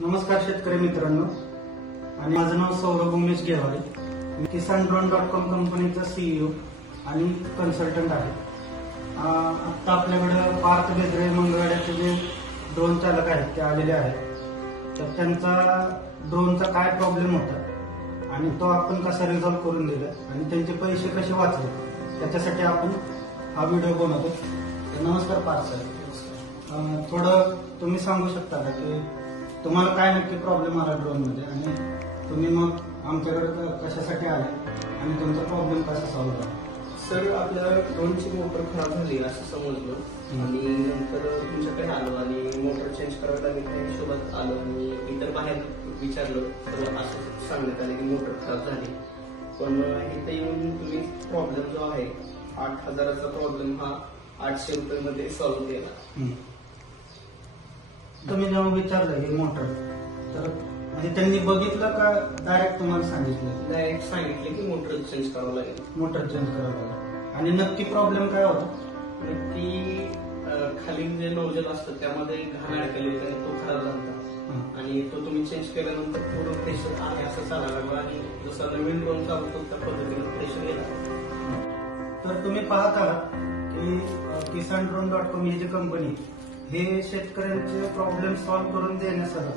नमस्कार शेतकरी मित्रांनो, आणि माझं नाव सौरभ उमेश घेवारे. मी KisanDrone.com कंपनीचा CEO आणि कन्सल्टंट आहे. आता आपल्याकडे पार्थ बेदरे मंगळवाड्याचे जे ड्रोन चालक आहेत ते आलेले आहेत. तर त्यांचा ड्रोनचा काय प्रॉब्लेम होता आणि तो आपण कसा रिझॉल्व्ह करून दिला आणि त्यांचे पैसे कसे वाचले त्याच्यासाठी आपण हा व्हिडिओ बनवतो. तर नमस्कार पार्थ सर, थोडं तुम्ही सांगू शकता का की तुम्हाला काय नक्की प्रॉब्लेम आला ड्रोन मध्ये आणि तुम्ही मग आमच्याकडे कशासाठी आले आणि तुमचा प्रॉब्लेम कसा सॉल्व्ह झाला? सर, आपल्या ड्रोनची मोटर खराब झाली असं समजलं आणि नंतर तुमच्याकडे आलो आणि मोटर चेंज करायला मी त्या हिशोबात आलो आणि इतर बाहेर विचारलं तर असं सांगण्यात आलं की मोटर खराब झाली. पण इथे येऊन तुम्ही प्रॉब्लेम जो आहे 8,000चा प्रॉब्लेम हा 800 रुपये सॉल्व्ह केला. तुम्ही जेव्हा विचारलं हे मोटर तर म्हणजे त्यांनी बघितलं का डायरेक्ट तुम्हाला सांगितलं? डायरेक्ट सांगितलं की मोटर चेंज करावं लागेल. मोटर चेंज करावं लागेल. आणि नक्की प्रॉब्लेम काय होता? ती खाली जे नोझल असतं त्यामध्ये घाण अडकली होती आणि तो खराब झाला आणि तो तुम्ही चेंज केल्यानंतर पूर्ण प्रेशर आहे असं चालायला लागला आणि जसा नवीन ड्रोन चालतो त्या पद्धतीने प्रेशर गेला. तर तुम्ही पाहत आहात की KisanDrone.com ही जी कंपनी हे शेतकऱ्यांचे प्रॉब्लेम सॉल्व्ह करून देण्यासह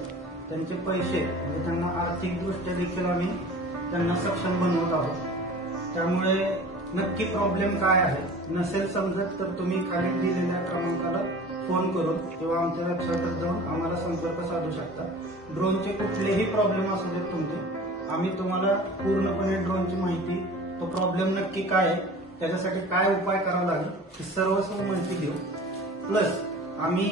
त्यांचे पैसे म्हणजे त्यांना आर्थिकदृष्ट्या देखील आम्ही त्यांना सक्षम बनवत आहोत. त्यामुळे नक्की प्रॉब्लेम काय आहे नसेल समजत तर तुम्ही खाली दिलेल्या क्रमांकाला फोन करून किंवा आमच्या वेबसाईटवर जाऊन आम्हाला संपर्क साधू शकता. ड्रोनचे कुठलेही प्रॉब्लेम असू देत तुमचे, आम्ही तुम्हाला पूर्णपणे ड्रोनची माहिती, तो प्रॉब्लेम नक्की काय आहे, त्याच्यासाठी काय उपाय करावा लागेल ही सर्वस्व माहिती देऊ. प्लस आम्ही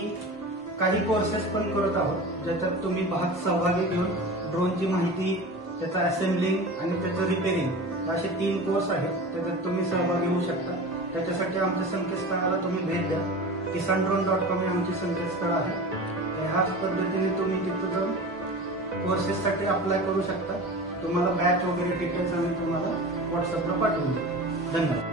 काही कोर्सेस पण करत आहोत ज्याच्यात तुम्ही भाग सहभागी घेऊन ड्रोनची माहिती, त्याचं असेंब्लिंग आणि त्याचं रिपेअरिंग असे 3 कोर्स आहेत, त्याच्यात तुम्ही सहभागी होऊ शकता. त्याच्यासाठी आमच्या संकेतस्थळाला तुम्ही भेट द्या. KisanDrone.com हे आमचे संकेतस्थळ आहे. ह्याच पद्धतीने तुम्ही तिथं जाऊन कोर्सेससाठी अप्लाय करू शकता. तुम्हाला बॅच वगैरे डिटेल्स आम्ही तुम्हाला व्हॉट्सअपला पाठवून देऊ. धन्यवाद.